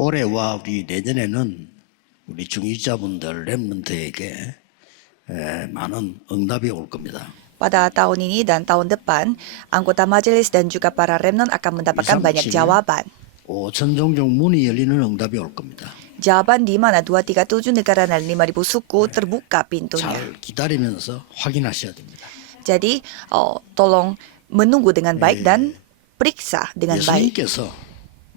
올해와 우리 내년에는 우리 중직자분들 렘넌트에게 많은 응답이 올 겁니다. Pada tahun ini dan tahun depan, anggota majelis dan juga para remnant akan mendapatkan banyak 237 jawaban. 5천 종족 문이 열리는 응답이 올 겁니다. Jawaban di mana 237 negara dan 5.000 suku terbuka pintunya. 잘 기다리면서 확인하셔야 됩니다. Jadi, tolong menunggu dengan baik dan periksa dengan baik. 예수님께서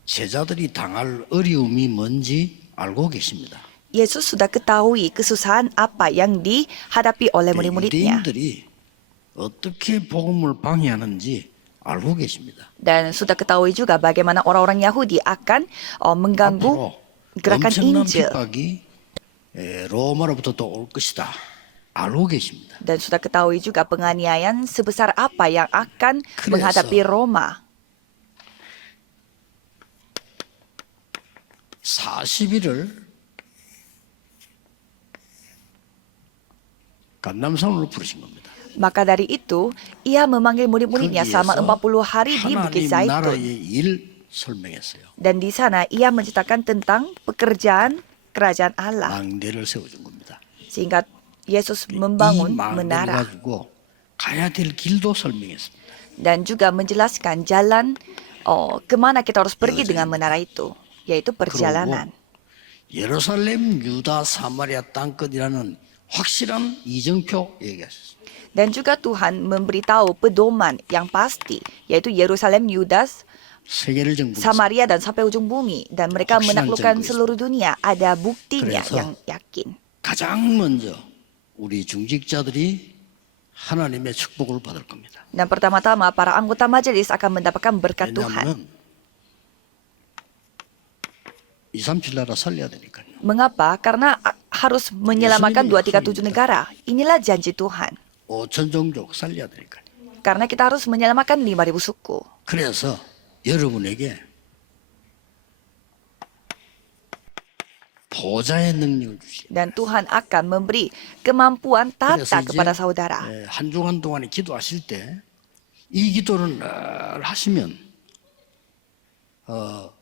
제자들이 당할 어려움이 뭔지 알고 계십니다. Yesus sudah ketahui kesusahan apa yang dihadapi oleh murid-muridnya. 유대인들이 어떻게 복음을 방해하는지 알고 계십니다. Dan sudah ketahui juga bagaimana orang-orang Yahudi akan mengganggu 앞으로 gerakan 엄청난 Injil. 핍박이 로마로부터 또 올 것이다. 알고 계십니다. Dan sudah ketahui juga penganiayaan sebesar apa yang akan menghadapi Roma. 40일을 감람산으로 부르신 겁니다. Maka dari itu, ia memanggil murid-muridnya selama 40 hari di Bukit 하나님 Zaitun. 나라의 일 설명했어요. Dan di sana ia menceritakan tentang pekerjaan kerajaan Allah. 망대를 세워준 겁니다. Sehingga Yesus 이 membangun 망대를 menara 가지고 가야 될 길도 설명했습니다. dan juga menjelaskan jalan kemana kita harus pergi dengan menara itu, yaitu perjalanan. 예루살렘, 유다, 사마리아 땅끝이라는 확실한 이정표 얘기하셨습니다. Dan juga Tuhan memberitahu pedoman yang pasti, yaitu Yerusalem, Yudas, 세계를 정복했습니다. Samaria, dan sampai ujung bumi. Dan mereka 확실한 menaklukkan 증거였습니다. seluruh dunia. Ada buktinya 그래서 yang yakin. 가장 먼저 우리 중직자들이 하나님의 축복을 받을 겁니다. Dan pertama-tama para anggota majelis akan mendapatkan berkat Tuhan. 왜냐하면 237 나라 살려야 되니까요. Mengapa? Karena harus menyelamatkan 237 negara. Inilah janji Tuhan. 5천 종족 살려야 되니까요. Karena kita harus menyelamatkan 5.000 suku. 그래서 여러분에게 보좌의 능력을 주시고 Dan Tuhan akan memberi kemampuan 그래서 tata 이제 kepada saudara. 한 주간 동안에 기도하실 때 이 기도를 늘 하시면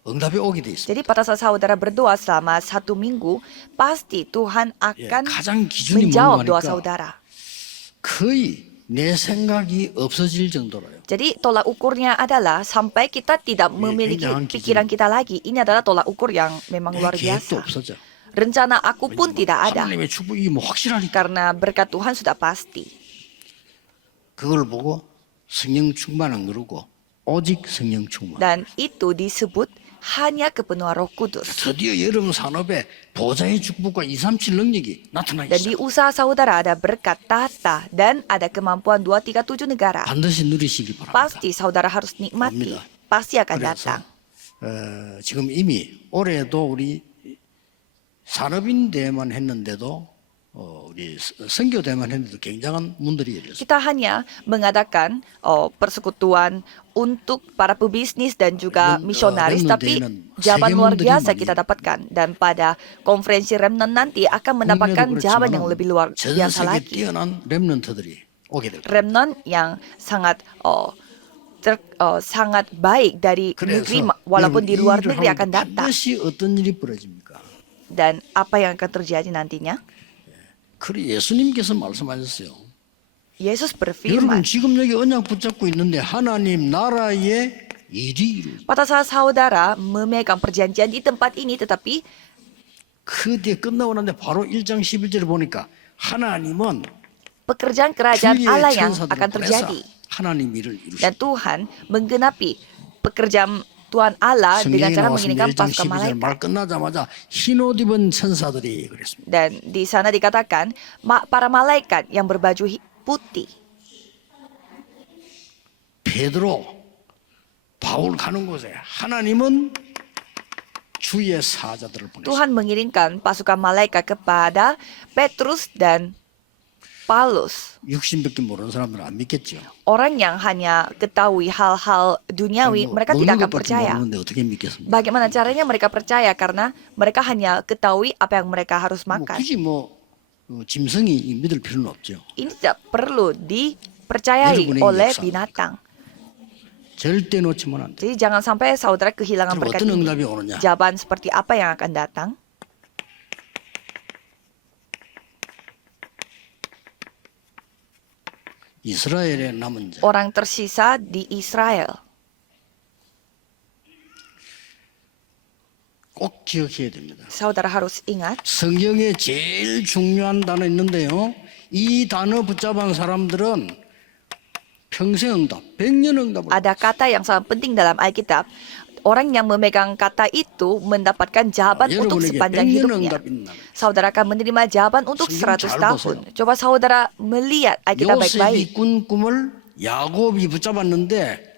응답이 오게 돼 있습니다. Jadi pada saat saudara berdoa selama 1 minggu, pasti Tuhan akan 가장 기준이 menjawab doa 뭐냐니까 saudara. 거의 내 생각이 없어질 정도로요. Jadi tolak ukurnya adalah sampai kita tidak memiliki 굉장한 pikiran kita lagi. Ini adalah tolak ukur yang memang 내 luar 계획도 biasa. 없어져. Rencana aku pun tidak ada. 하나님의 축복이 뭐 확실하니까 Karena berkat Tuhan sudah pasti. 그걸 보고 성령 충만 안 그러고 오직 성령 충만. Dan itu disebut hanya kepenuhan Roh Kudus. 드디어 여러분 산업에 보좌의 축복과 237 능력이 나타나기 Dan di 시작. usaha saudara ada berkat tata dan ada kemampuan 237 negara. 반드시 누리시기 바랍니다. Pasti saudara harus nikmati. 옵니다. Pasti akan 그래서 datang. 지금 이미 올해도 우리 산업인대만 했는데도 우리 선교대만 했는데도 굉장한 문들이 열렸어요. Kita hanya mengadakan persekutuan untuk para pebisnis dan juga misionaris, tapi jawaban luar biasa kita dapatkan. Dan pada konferensi Remnant nanti akan mendapatkan jawaban yang lebih luar 전 biasa 세계 lagi. 뛰어난 렘넌트들이 오게 될 거예요. Remnant yang sangat sangat baik dari negeri, walaupun di luar negeri akan datang. 반드시 어떤 일이 벌어집니까? Dan apa yang akan terjadi nantinya? 그래 예수님께서 말씀하셨어요. Yesus 여러분 berfirman, 지금 여기 언약 붙잡고 있는데 하나님 나라의 일이 이루어져. pada saat saudara memegang perjanjian di tempat ini, tetapi 그 뒤에 끝나고 난데 바로 1장 11절을 보니까 하나님은 pekerjaan kerajaan 주의 Allah yang 천사들을 akan 보내사 terjadi. 하나님 일을 Dan 이루시고 Tuhan menggenapi pekerjaan Tuhan Allah dengan 성경에 cara 나왔습니다. mengirimkan 1장 pasukan 12절 malaikat. 말 끝나자마자 흰옷 입은 천사들이 그랬습니다. Dan di sana dikatakan para malaikat yang berbaju putih. 베드로 바울 가는 곳에 하나님은 주의 사자들을 보냈습니다. Tuhan mengirimkan pasukan malaikat kepada Petrus dan Paulus. 육신밖에 모르는 사람들은 안 믿겠죠. Orang yang hanya ketahui hal-hal duniawi, mereka tidak akan percaya. 모르는데 어떻게 믿겠습니까? Bagaimana caranya mereka percaya? Karena mereka hanya ketahui apa yang mereka harus makan. 굳이 짐승이 믿을 필요는 없죠. Ini tidak perlu dipercayai oleh binatang. 절대 놓치면 안 돼. Jadi jangan sampai saudara kehilangan 그럼 berkat 어떤 ini. 응답이 오느냐? Jawaban seperti apa yang akan datang? 이스라엘의 남은 자. Orang tersisa di Israel. 꼭 기억해야 됩니다. Saudara harus ingat, 성경에 제일 중요한 단어 있는데요. 이 단어 붙잡은 사람들은 평생 응답, 100년 응답을. ada kata yang sangat penting dalam Alkitab. Orang yang memegang kata itu mendapatkan jawaban untuk 여러분에게 sepanjang 100년 hidupnya. 응답 있나? Saudara akan menerima jawaban untuk 성경 100 잘 tahun. 보세요. Coba saudara melihat Alkitab 요셉이 baik-baik. 꾼 꿈을 야곱이 붙잡았는데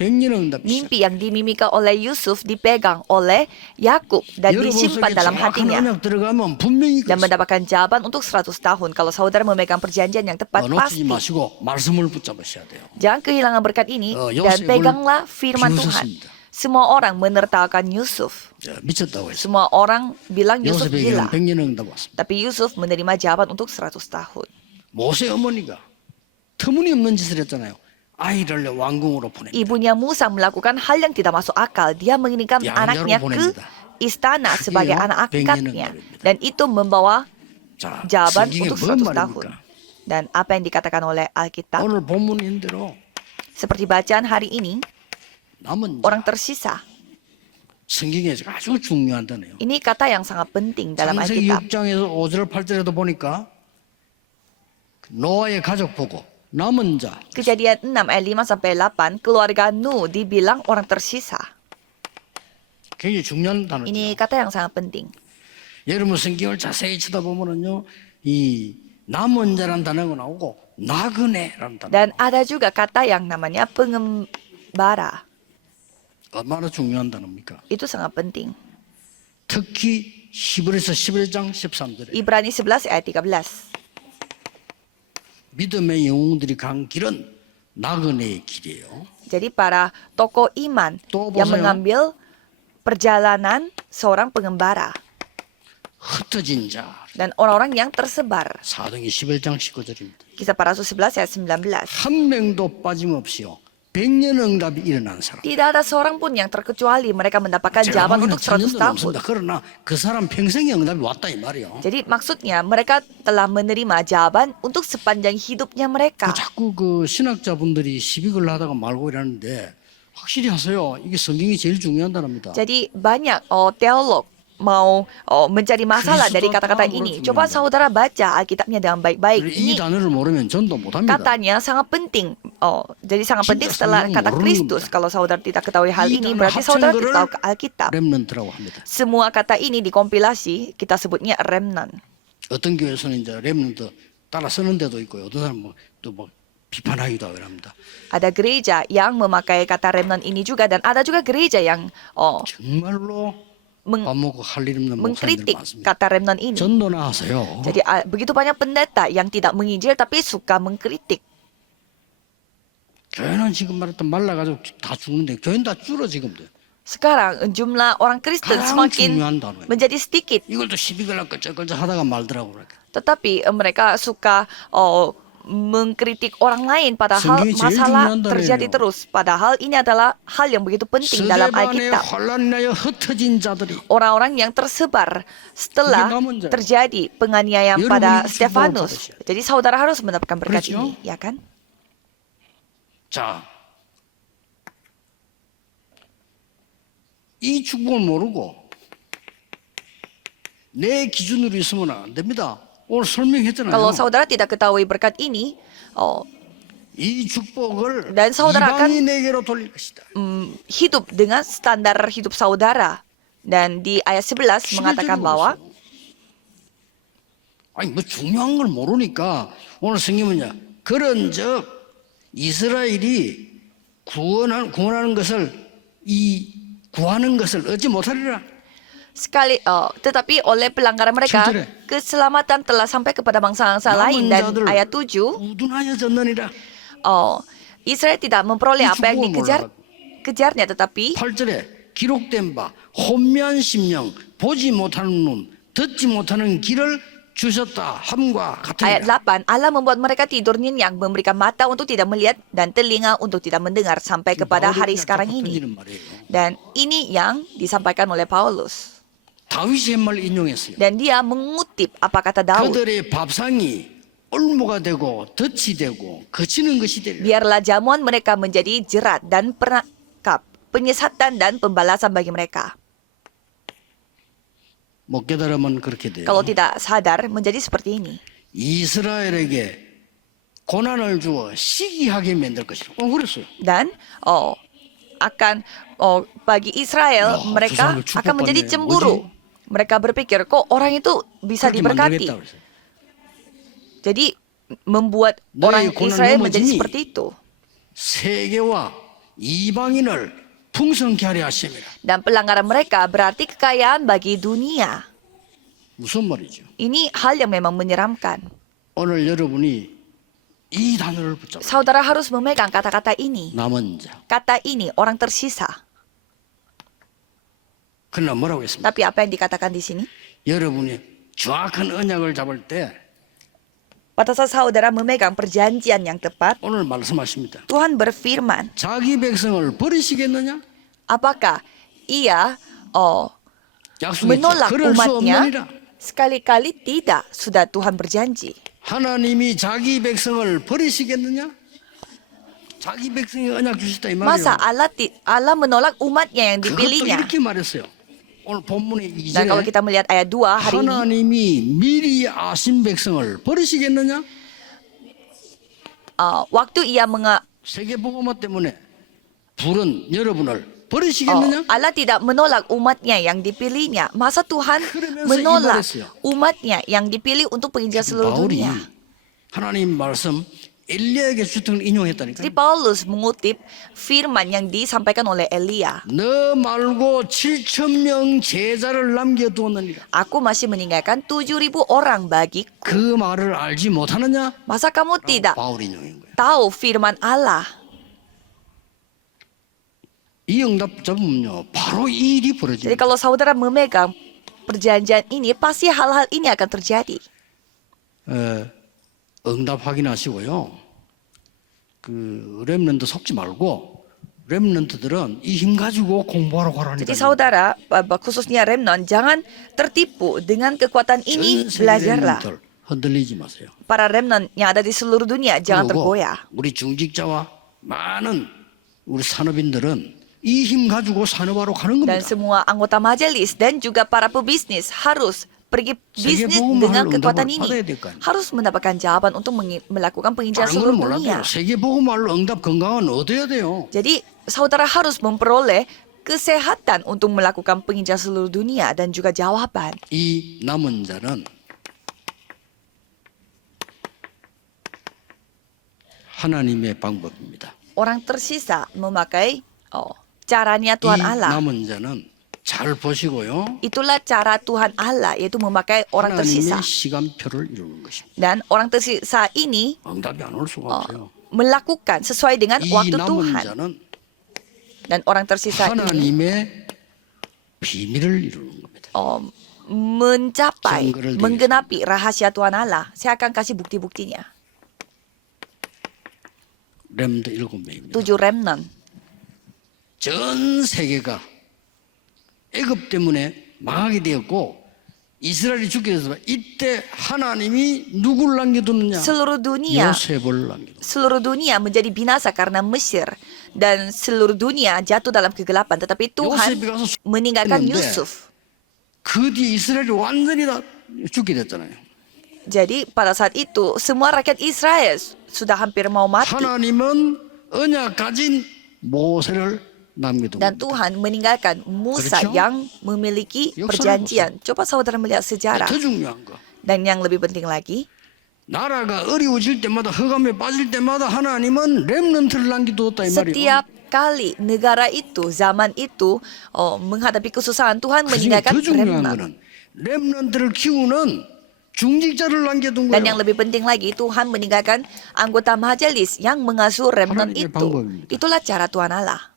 100년 응답이 있어요. Mimpi yang dimimika oleh Yusuf dipegang oleh Yakub dan 여러분 disimpan 속에 dalam 정확한 hatinya 언약 들어가면 분명히 dan mendapatkan jawaban untuk 100 tahun. Kalau saudara memegang perjanjian yang tepat, 놓치지 pasti. 마시고 말씀을 붙잡으셔야 돼요. Jangan kehilangan berkat ini 요셉을 dan peganglah firman Tuhan. 비웃었습니다. Semua orang menertawakan Yusuf. 자, 미쳤다고 했어요. Semua orang bilang Yusuf 요셉에게는 gila. 100년 응답 왔습니다. Tapi Yusuf menerima jawaban untuk 100 tahun. 모세 어머니가 터무니없는 짓을 했잖아요. 아이를 왕궁으로 보냅니다. Ibunya Musa melakukan hal yang tidak masuk akal. Dia mengirimkan 양자로 anaknya ke 보냅니다. istana sebagai 그게요, anak 100년 angkatnya. 응답입니다. Dan itu membawa 자, jawaban 성경에 untuk 뭔 100 tahun. 말입니까? Dan apa yang dikatakan oleh Alkitab, 오늘 본문인 대로 seperti bacaan hari ini, 남은 orang 자, tersisa. 성경에서 아주 중요한 단어예요. Ini kata yang sangat penting dalam 창세기 Alkitab. 6장에서 5절 8절에도 보니까 노아의 가족 보고 남은 자 Kejadian 6 ayat 5 sampai 8, keluarga Nuh dibilang orang tersisa. 굉장히 중요한 단어죠. Ini kata yang sangat penting. 여러분 성경을 자세히 쳐다보면은요, 이 남은 자란 단어가 나오고 나그네라는 단어. Dan ada juga kata yang namanya pengembara. 얼마나 중요한 단어입니까? Itu sangat penting. 특히 히브리서 11장 13절에 Ibrani 11 ayat 13. 믿음의 영웅들이 간 길은 나그네의 길이에요. Jadi para tokoh iman 또 yang 보세요. mengambil perjalanan seorang pengembara 흩어진 자. dan orang-orang yang tersebar. 사도행전 11장 19절입니다. Kisah para Rasul 11 ayat 19. 한 명도 빠짐없이요 100년 응답이 일어난 사람. Tidak ada seorang pun yang terkecuali mereka mendapatkan 제가 jawaban 보기에는 untuk 100 천년도 tahun. 넘습니다. 그러나 그 사람 평생에 응답이 왔다 이 말이에요. Jadi maksudnya mereka telah menerima jawaban untuk sepanjang hidupnya mereka. 자꾸 그 신학자분들이 시비걸 하다가 말고 이러는데 확실히 하세요. 이게 성경이 제일 중요한 단어입니다. Jadi banyak teolog mau mencari masalah dari kata-kata ini. Coba saudara baca Alkitabnya dengan baik-baik. 이 Ini 단어를 모르면 전도 못합니다. katanya sangat penting. Jadi sangat penting 진짜 setelah 성경 kata 모르는 Kristus. 겁니다. Kalau saudara tidak ketahui hal 이 ini, 단어 berarti 합친 saudara 거를 tidak tahu Alkitab. 렘넌트라고 합니다. Semua kata ini dikompilasi, kita sebutnya remnant. 어떤 교회에서는 이제 렘넌트 따라 쓰는 데도 있고요. 어떤 사람은 또뭐 비판하기도 하고 합니다. Ada gereja yang memakai kata remnant ini juga, dan ada juga gereja yang 정말로 meng- 밥 먹고 할 일 없는 목사님들 mengkritik 많습니다. kata remnant ini. 전도나 하세요. Jadi begitu banyak pendeta yang tidak menginjil tapi suka mengkritik. 교회는 지금 말했던 말라가지고 다 죽는데 교회는 다 줄어 지금도. Sekarang jumlah orang Kristen 가장 semakin 중요한 단어예요. menjadi sedikit. 이걸 또 시비 걸라 끌적끌적 하다가 말더라고 그래. Tetapi mereka suka mengkritik orang lain padahal 성경이 제일 masalah 중요한 단어예요. terjadi terus. Padahal ini adalah hal yang begitu penting dalam 스데반의 Alkitab. 환란이나여 흩어진 자들이 Orang-orang yang tersebar setelah 그게 남은 자예요. terjadi penganiayaan 여러분이 pada 축복을 Stefanus. 받으셔야 Jadi saudara harus mendapatkan berkat 그렇죠? ini, ya kan? 자, 이 축복을 모르고 내 기준으로 있으면 안 됩니다. 오늘 설명했잖아요. Kalau saudara tidak ketahui berkat ini, 이 축복을 Dan saudara akan- 이방인에게로 돌릴 것이다. hidup dengan standar hidup saudara. Dan di ayat 11 mengatakan bahwa 아니 뭐 중요한 걸 모르니까 오늘 성경은요. 그런즉 이스라엘이 구원하는 것을 구하는 것을 얻지 못하리라. tetapi oleh pelanggaran mereka, Saudara. keselamatan telah sampai kepada bangsa-bangsa lain. 남은 Dan 자들 ayat 7, 우둔하여졌느니라. Israel tidak memperoleh apa yang 이 축복을 kejarnya, tetapi 8절에 기록된 바 혼미한 심령 보지 못하는 눈 듣지 못하는 길을 주셨다 함과 Ayat 같으니라. 8, Allah membuat mereka tidur nyenyak, memberikan mata untuk tidak melihat dan telinga untuk tidak mendengar sampai kepada hari sekarang ini. 던지는 말이에요. Dan ini yang disampaikan oleh Paulus. 다윗의 말 인용했어요. Dan dia mengutip apa kata Daud. 그들의 밥상이 올무가 되고 덫이 되고 거치는 것이 되리라. Biarlah jamuan mereka menjadi jerat dan perangkap, penyesatan dan pembalasan bagi mereka. 못 깨달으면 그렇게 돼요. Kalau tidak sadar, menjadi seperti ini. 이스라엘에게 고난을 주어 시기하게 만들 것이라. 그랬어요. Dan bagi Israel, Ya, mereka Tuhan akan menjadi bercukupannya. cemburu. Mereka berpikir, kok orang itu bisa 그렇게 diberkati. 만들겠다 그랬어요. Jadi membuat 너희 orang 고난 Israel menjadi 넘어지니 seperti itu. 세계와 이방인을 풍성케 하려 하심이라. Dan pelanggaran mereka berarti kekayaan bagi dunia. 무슨 말이죠? Ini hal yang memang menyeramkan. 오늘 여러분이 이 단어를 붙잡아. Saudara harus memegang kata-kata ini. 남은 자. Kata ini, orang tersisa. 그러나 뭐라고 했습니까? Tapi apa yang dikatakan di sini? 여러분이 정확한 언약을 잡을 때 Pada saat saudara memegang perjanjian yang tepat, 오늘 말씀하십니다. Tuhan berfirman, 자기 백성을 버리시겠느냐? apakah ia 약속했죠. menolak 그럴 수 umatnya? 없느니라. Sekali-kali tidak, sudah Tuhan berjanji. 하나님이 자기 백성을 버리시겠느냐? 자기 백성이 언약 주셨다 이 Masa 말이에요. Allah menolak umatnya yang 그것도 dipilihnya? 이렇게 말했어요. 오늘 본문의 Dan kalau 2절에 kita melihat ayat 2 hari ini, 하나님이 미리 아신 백성을 버리시겠느냐? waktu ia 세계복음화 때문에 부른 여러분을 버리시겠느냐? Allah tidak menolak umatnya yang dipilihnya. Masa Tuhan 그러면서 menolak 이말했어요. umatnya yang dipilih untuk penginjil seluruh 바울이 dunia? 하나님 말씀 엘리야에게 주던 인용했다니까. Jadi Paulus mengutip firman yang disampaikan oleh Elia. 너 말고 7,000명 제자를 남겨두었느니라. Aku masih meninggalkan 7.000 orang bagiku. 그 말을 알지 못하느냐? Masa kamu tidak 바울 인용인 거예요. tahu firman Allah? 이 응답 잡으면요 바로 이 일이 Jadi 벌어집니다. kalau saudara memegang perjanjian ini, pasti hal-hal ini akan terjadi. 응답 확인하시고요. 그 렘넌트 속지 말고 렘넌트들은 이 힘 가지고 공부하러 가라니까. Jadi saudara, khususnya remnon, jangan tertipu dengan kekuatan ini, 전 세계 belajarlah. 렘넌트들 흔들리지 마세요. Para remnon yang ada di seluruh dunia, jangan 그리고 tergoyah. 우리 중직자와 많은 우리 산업인들은 이 힘 가지고 산업화로 가는 Dan 겁니다. semua anggota majelis dan juga para pebisnis harus pergi bisnis dengan kekuatan ini. Harus mendapatkan jawaban untuk melakukan penginjilan 다른 건 seluruh 몰라도 dunia. 세계복음화로 응답 건강은 얻어야 돼요. Jadi saudara harus memperoleh kesehatan untuk melakukan penginjilan seluruh dunia dan juga jawaban. 이 남은 자는 하나님의 방법입니다. Orang tersisa memakai caranya Tuhan 이 Allah. 남은 자는 잘 보시고요. Itulah cara Tuhan Allah, yaitu memakai orang tersisa. 하나님의 시간표를 이루는 것입니다. Dan orang tersisa ini 응답이 안 올 수가 없어요. melakukan sesuai dengan 이 waktu 남은 Tuhan. 자는 Dan orang tersisa ini 하나님의 비밀을 이루는 겁니다. mencapai, 정글을 menggenapi rahasia Tuhan Allah. Saya akan kasih bukti-buktinya. 렘드 7명입니다. 7 remnant. 전 세계가 애굽 때문에 망하게 되었고 이스라엘이 죽게 돼서 이때 하나님이 누구를 남겨두느냐? Seluruh dunia, 요셉을 남겨두. seluruh dunia menjadi binasa karena Mesir. Dan seluruh dunia jatuh dalam kegelapan. Tetapi Tuhan 요셉이 가서 meninggalkan 죽었는데 Yusuf. 그 뒤에 이스라엘이 완전히 다 죽게 됐잖아요. Jadi pada saat itu semua rakyat Israel sudah hampir mau mati. 하나님은 언약 가진 모세를 남겨두고 Dan Tuhan meninggalkan Musa 그렇죠? yang memiliki 역사를 perjanjian. Coba saudara melihat sejarah. 더 중요한 거 Dan yang lebih penting lagi, 나라가 어려워질 때마다 흑암에 빠질 때마다 하나님은 렘넌트를 남겨두었다 이 말이에요. setiap kali negara itu, zaman itu menghadapi kesusahan, Tuhan 그중에 meninggalkan 더 중요한 remnant. 거는 렘넌트를 키우는 중직자를 남겨둔 Dan 거예요. yang lebih penting lagi, Tuhan meninggalkan anggota majelis yang mengasuh remnant 하나님의 itu. 방법입니다. Itulah cara Tuhan Allah.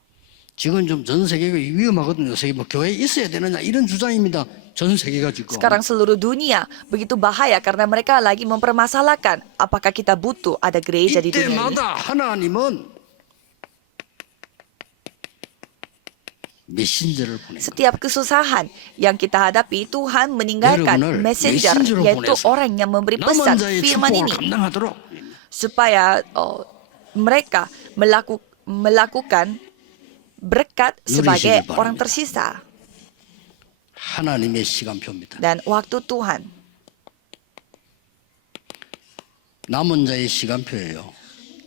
지금 좀 전 세계가 위험하거든요. 세계 뭐 교회 있어야 되느냐 이런 주장입니다. 전 세계가 지금. Sekarang seluruh dunia begitu bahaya karena mereka lagi mempermasalahkan apakah kita butuh ada gereja di dunia ini. 이때마다 하나님은 메신저를 보낸 거예요. Setiap kesusahan yang kita hadapi, Tuhan meninggalkan 여러분을 messenger, 메신저로 yaitu 보내서 orang yang memberi 남은 pesan 자의 firman 축복을 ini, 감당하도록 supaya mereka melakukan berkat sebagai 누리시길 orang 바랍니다. tersisa. 하나님의 시간표입니다. Dan waktu Tuhan, 남은 자의 시간표예요.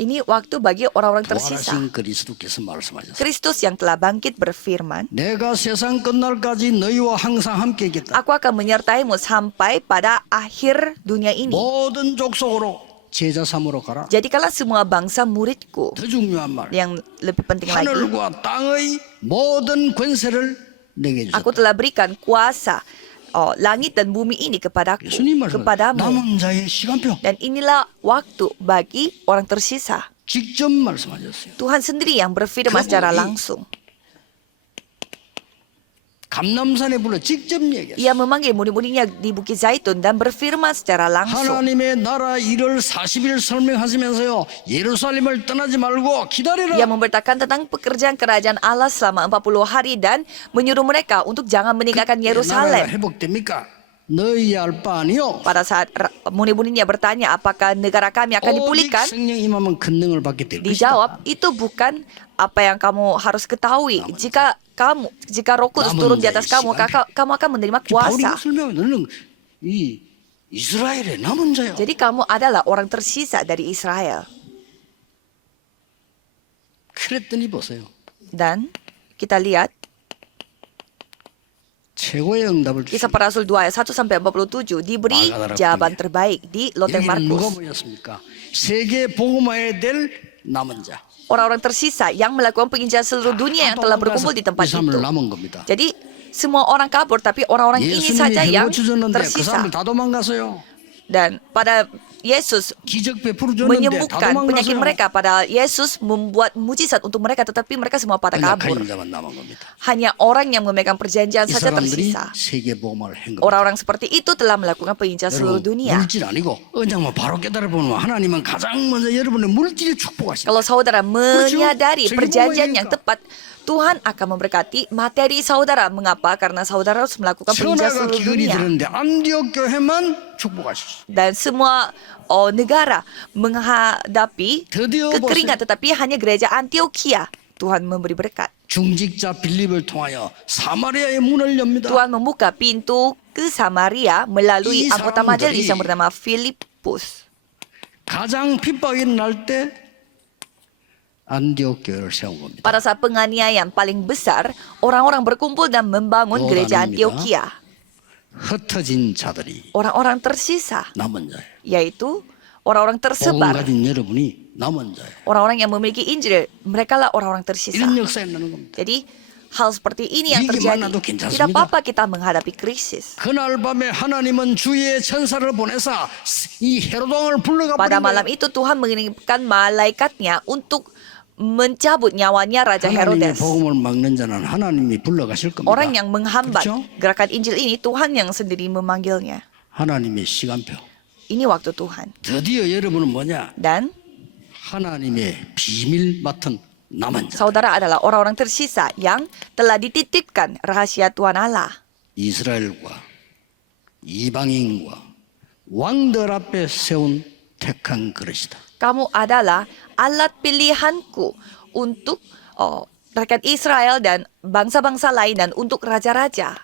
ini waktu bagi orang-orang tersisa. 부활하신 그리스도께서 말씀하셨어요. Kristus yang telah bangkit berfirman, 내가 세상 끝날까지 너희와 항상 함께 있겠다. Aku akan menyertaimu sampai pada akhir dunia ini. 모든 족속으로 제자 삼으러 가라. Jadikanlah semua bangsa muridku. 더 중요한 말. Yang lebih penting lagi, 하늘과 땅의 모든 권세를 내게 Aku 주셨다. telah berikan kuasa langit dan bumi ini kepadamu. 예수님 말씀. 남은 자의 시간표. Dan inilah waktu bagi orang tersisa. 직접 말씀하셨어요. Tuhan sendiri yang berfirman secara langsung. 감람산에 불러 직접 얘기했어요. Ia memanggil murid-muridnya di Bukit Zaitun dan berfirman secara langsung. 하나님의 나라 일을 40일 설명하시면서요. 예루살렘을 떠나지 말고 기다리라. Ia memberitakan tentang pekerjaan kerajaan Allah selama 40 hari dan menyuruh mereka untuk jangan meninggalkan 나라가 Yerusalem. 회복됩니까? 너희 알 바 아니요. Pada saat murid-muridnya bertanya apakah negara kami akan dipulihkan, 성령 임하면 큰 능을 받게 될 것이다. dijawab, itu bukan apa yang kamu harus ketahui. Jika Roh Kudus turun di atas kamu, kamu akan menerima kuasa. 바울이 설명해 너는 이 이스라엘의 남은 자야. Jadi kamu adalah orang tersisa dari Israel. 그랬더니 보세요. Dan kita lihat 최고의 응답을 Kisah 주십니다. Para Rasul 2 ayat 1 sampai 47 diberi Magadara jawaban punya. terbaik di Loteng 여기는 누가 Markus. 모였습니까? 세계 복음화에 될 남은 자. Orang-orang tersisa yang melakukan penginjilan seluruh dunia yang telah berkumpul di tempat 이 사람을 itu. 남은 겁니다. Jadi semua orang kabur, tapi orang-orang ini 예수님이 saja yang hel고 주셨는데 그 tersisa. 사람들 다 도망갔어요. Dan pada Yesus 기적 베풀어 줬는데 다 menyembuhkan penyakit 도망갔어요. mereka, pada Yesus membuat mujizat untuk mereka, tetapi mereka semua pada kabur. 약한 자만 남은 겁니다. Hanya orang yang memegang 이 perjanjian saja 사람들이 tersisa. 세계 복음화를 한 겁니다. Orang-orang seperti itu telah melakukan penginjilan seluruh 여러분, dunia. 물질 아니고 언장만 바로 깨달아 보면 하나님은 가장 먼저 여러분의 물질에 축복하십니다. Kalau saudara menyadari Segitu perjanjian banyak. yang tepat, Tuhan akan memberkati materi saudara. Mengapa? Karena saudara harus melakukan penginjilan 천하가 seluruh 기근이 dunia. 들었는데 안디옥 교회만 축복하셨어요. Dan semua negara menghadapi 드디어 kekeringan, tetapi hanya gereja Antioquia Tuhan memberi berkat. 중직자 빌립을 통하여 사마리아의 문을 엽니다. Tuhan membuka pintu ke Samaria melalui 이 anggota majelis 사람들이 yang bernama Filipus. 가장 핍박이 날 때 안디옥 교회를 세운 겁니다. Pada saat penganiayaan paling besar, orang-orang berkumpul dan membangun gereja Doa Antioquia. 흩어진 자들이 Orang-orang tersisa, 남은 자예요. yaitu orang-orang 복음 tersebar. 가진 여러분이 남은 자예요. Orang-orang yang memiliki Injil, mereka lah orang-orang tersisa. 이런 역사에 나는 겁니다. Jadi, hal seperti ini yang 위기만 terjadi. 나도 괜찮습니다. Tidak apa-apa kita menghadapi krisis. 그날 밤에 하나님은 주의 천사를 보내사 이 헤로당을 불러가 Pada 버린 malam 거예요. itu Tuhan mengirimkan malaikatnya untuk mencabut nyawanya Raja 하나님의 Herodes. 복음을 막는 자는 하나님이 불러가실 겁니다. Orang yang menghambat 그렇죠? gerakan Injil ini, Tuhan yang sendiri memanggilnya. 하나님의 시간표. Ini waktu Tuhan. 드디어 여러분은 뭐냐? Dan 하나님의 비밀 맡은 남은 자. saudara adalah orang-orang tersisa yang telah dititipkan rahasia Tuhan Allah. 이스라엘과 이방인과 왕들 앞에 세운 택한 그릇이다. Kamu adalah alat pilihanku untuk rakyat Israel dan bangsa-bangsa lain dan untuk raja-raja.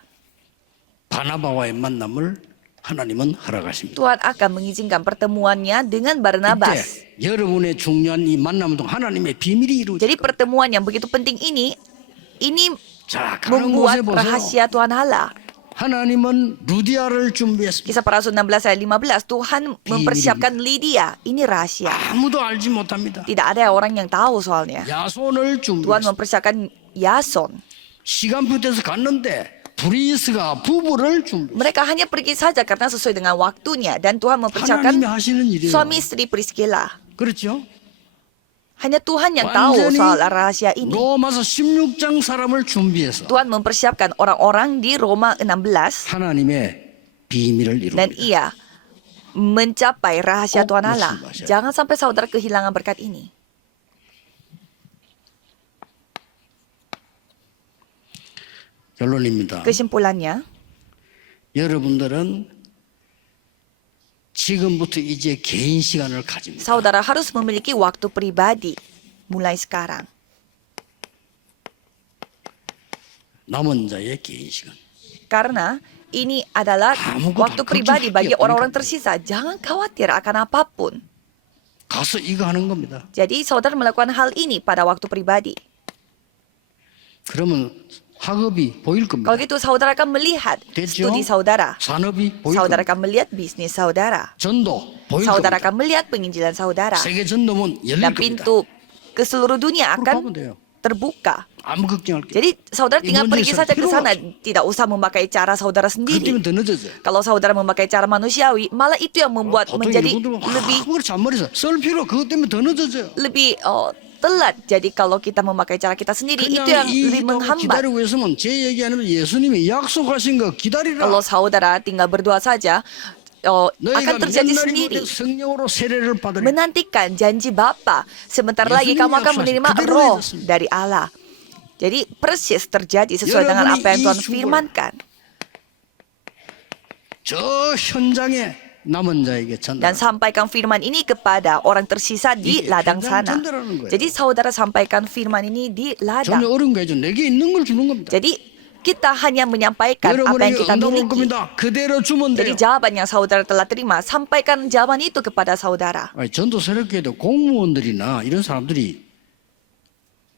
바나바와의 만남을 하나님은 허락하십니다. Tuhan akan mengizinkan pertemuannya dengan Barnabas. 이때 여러분의 중요한 이 만남 동 하나님의 비밀이 이루어질 Jadi 겁니다. pertemuan yang begitu penting ini 자, 가는 곳에 membuat 보세요. rahasia Tuhan Allah. 하나님은 루디아를 준비했습니다. Kisah Para Rasul 16 ayat 15, Tuhan mempersiapkan Lydia. Ini rahasia. 아무도 알지 못합니다. Tidak ada orang yang tahu soalnya. 야손을 Tuhan 준비했습니다. mempersiapkan Yason. 시간표 돼서 갔는데 브리스가 부부를 준비했습니다. Mereka hanya pergi saja karena sesuai dengan waktunya. Dan Tuhan mempersiapkan 하나님이 하시는 일이에요. suami istri Priscilla. 그렇죠? Hanya Tuhan yang tahu 완전히 soal rahasia ini. 로마서 16장 사람을 준비해서 Tuhan mempersiapkan orang-orang di Roma 16 하나님의 비밀을 dan 이룹니다. ia mencapai rahasia Oh, Tuhan Allah. maksud bahasa. Jangan sampai saudara kehilangan berkat ini. 결론입니다. Kesimpulannya, 여러분들은 지금부터 이제 개인 시간을 가집니다. saudara harus memiliki waktu pribadi mulai sekarang. 남은 자의 개인 시간. Karena ini adalah 아무것도 waktu 걱정할 pribadi 게 bagi 없다니까. orang-orang tersisa. Jangan khawatir akan apapun. 가서 이거 하는 겁니다. Jadi saudara melakukan hal ini pada waktu pribadi. 그러면 학업이 보일 겁니다. Kalau gitu saudara akan melihat 됐죠? studi saudara. 산업이 보일 Saudara 겁니다. akan melihat bisnis saudara. 전도 보일 Saudara 겁니다. akan melihat penginjilan saudara. 세계 전도문 열릴 Dan 겁니다. pintu ke seluruh dunia 그렇게 akan 하면 돼요. terbuka. 아무 걱정할 게. Jadi saudara tinggal Imun pergi Yesus saja ke 필요가 sana, 없어. tidak usah memakai cara saudara 그때면 sendiri. 더 늦어져. Kalau saudara memakai cara manusiawi, malah itu yang membuat 보통 menjadi 이분들은 lebih 아무것도 잔머리서 쓸 필요 그것 때문에 더 늦어져. telat. Jadi kalau kita memakai cara kita sendiri, itu yang lebih 그냥 menghambat. 기다리고 있으면 제 얘기 아니면 예수님이 약속하신 거 기다리라. Kalau saudara tinggal berdoa saja, akan 너희가 terjadi 몇 sendiri. 날이 성령으로 세례를 받으리. Menantikan janji Bapa. Sebentar lagi Yesus kamu akan yaksa, menerima kederuan roh Yesus. dari Allah. Jadi persis terjadi sesuai dengan apa yang Tuhan firmankan. 저 현장에 남은 자에게 Dan 전달. sampaikan firman ini kepada orang tersisa di Iya, ladang 현장 sana. 전달하는 거예요. Jadi saudara sampaikan firman ini di 전혀 ladang. 어려운 거 해줘. 내게 있는 걸 주는 겁니다. Jadi kita hanya menyampaikan apa yang 여러분에게 kita 응답 올 miliki. 겁니다. 그대로 주면 Jadi 돼요. jawaban yang saudara telah terima, sampaikan jawaban itu kepada saudara. 아니, 전도 새롭게도 공무원들이나 이런 사람들이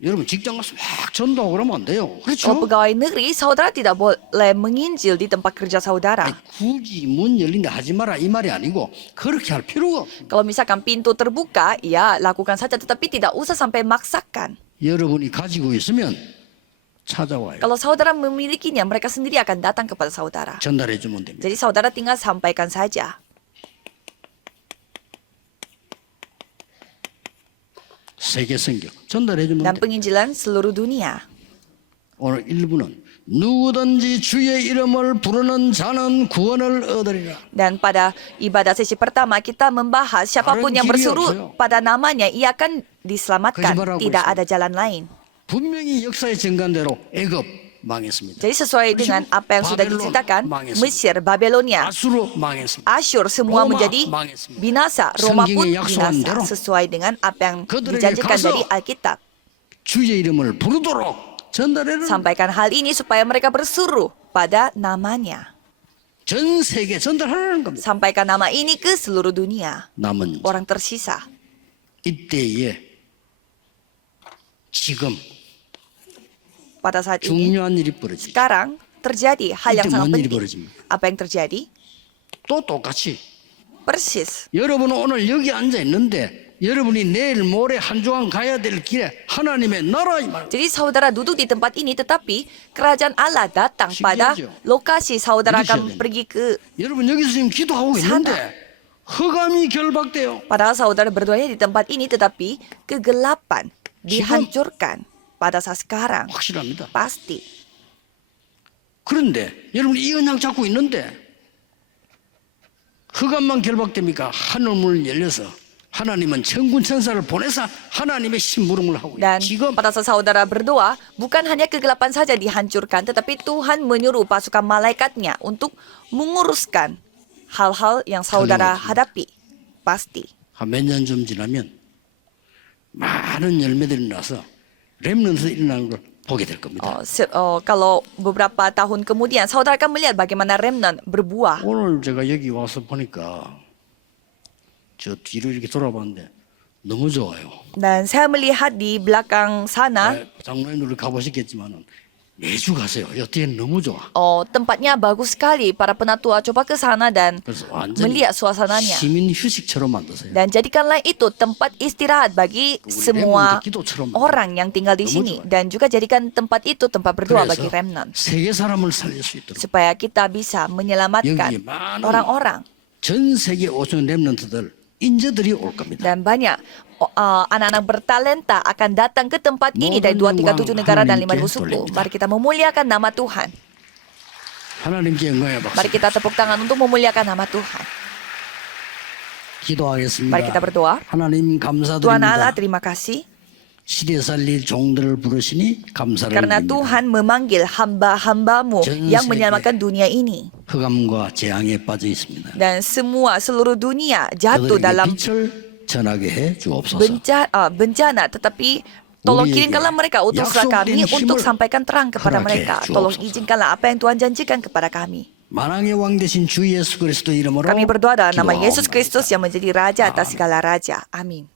여러분 직장 가서 막 전도하고 그러면 안 돼요. Kalau 그렇죠? pegawai negeri, saudara tidak boleh menginjil di tempat kerja 아니, saudara. 굳이 문 열린다 하지 마라 이 말이 아니고 그렇게 할 필요가 없어요. Kalau misalkan pintu terbuka, ya lakukan saja, tetapi tidak usah sampai maksakan. 여러분이 가지고 있으면 찾아와요. Kalau saudara memilikinya, mereka sendiri akan datang kepada saudara. 전달해 주면 됩니다. Jadi saudara tinggal sampaikan saja. 세계 선교 전달해 주면 Dan 돼요. penginjilan seluruh dunia. 오늘 1부는 누구든지 주의 이름을 부르는 자는 구원을 얻으리라. Dan pada ibadah sesi pertama kita membahas siapapun Karen yang kiri berseru 없어요. pada namanya, ia akan diselamatkan. 거짓말하고 Tidak 있어요. ada jalan lain. 분명히 역사의 정관대로 애굽 망했습니다. Jadi sesuai dengan apa yang sudah Babylon diceritakan, 망했습니다. Mesir, Babelonia, 아수르 망했습니다. Asyur semua Roma menjadi 망했습니다. binasa. Roma pun 성경에 약속한 binasa 대로 sesuai dengan apa yang 그들에게 dijanjikan 가서 dari Alkitab. 주의 이름을 부르도록 전달해라. Sampaikan hal ini supaya mereka berseru pada namanya. 전 세계 전달하라는 겁니다. Sampaikan nama ini ke seluruh dunia. 남은 Orang tersisa. 이때에 지금 Pada saat ini, 중요한 일이 벌어집니다. sekarang terjadi hal yang 이때 sangat 뭔 일이 penting. 벌어집니까? Apa yang terjadi? 또 똑같이 Persis. 여러분은 오늘 여기 앉아 있는데 여러분이 내일 모레 한 주간 가야 될 길에 하나님의 나라 이 말. Jadi saudara duduk di tempat ini, tetapi kerajaan Allah datang pada 신기하죠? lokasi saudara 믿으셔야 akan 됩니다. pergi ke. 여러분 여기서 지금 기도하고 있는데 흑암이 결박돼요. Padahal saudara berdoanya di tempat ini, tetapi kegelapan dihancurkan pada saat sekarang. 확실합니다. Pasti. 그런데 여러분 이 언약 잡고 있는데 흑암만 결박됩니까? 하늘문을 열려서 하나님은 천군 천사를 보내서 하나님의 심부름을 하고 있어요. Dan 지금 pada saat saudara berdoa, bukan hanya kegelapan saja dihancurkan, tetapi Tuhan menyuruh pasukan malaikatnya untuk menguruskan hal-hal yang saudara hadapi. Pasti. 한 몇 년 좀 지나면 많은 열매들이 나서 렘넌트 일어나는 걸 보게 될 겁니다. Kalau beberapa tahun kemudian, saudara akan melihat bagaimana remnant berbuah. 오늘 제가 여기 와서 보니까 저 뒤로 이렇게 돌아봤는데 너무 좋아요. Dan saya melihat di belakang sana, 장로님들 가보시겠지만은 매주 가세요. 여기는 너무 좋아. tempatnya bagus sekali. Para penatua coba ke sana dan 그래서 완전히 melihat suasananya. 시민 휴식처럼 만드세요. Dan jadikanlah itu tempat istirahat bagi semua 기도처럼 orang yang tinggal di 너무 sini. 좋아요. Dan juga jadikan tempat itu tempat berdoa bagi 그래서 remnant. 세계 사람을 살릴 수 있도록 Supaya kita bisa menyelamatkan 여기에 많은 orang-orang. 전 세계 오천 렘넌트들 인재들이 올 겁니다. Dan banyak anak-anak bertalenta akan datang ke tempat ini dari Moga 237 negara dan 5 Hana님께 suku. 돌립니다. Mari kita memuliakan nama Tuhan. 하나님께 영광의 Mari 박수. kita tepuk tangan untuk memuliakan nama Tuhan. 기도하겠습니다. Mari kita berdoa. 하나님 Tuhan Allah, 감사드립니다. terima kasih 시대 살릴 종들을 부르시니 감사를 karena 드립니다. Tuhan memanggil hamba-hambamu 전 yang 세계. menyelamatkan dunia ini. 흑암과 재앙에 빠져 있습니다. Dan seluruh dunia jatuh 그들에게 dalam 빛을 전하게 해 주옵소서. bencana, tetapi tolong 우리에게 kirimkanlah mereka utuslah kami 약속된 untuk 힘을 sampaikan terang kepada 허락해 mereka. 주옵소서. Tolong izinkanlah apa yang Tuhan janjikan kepada kami. 만왕의 왕 되신 주 예수 그리스도 이름으로 Kami berdoa dalam nama 기도하옵나이다. Yesus Kristus yang menjadi Raja atas segala raja. Amin.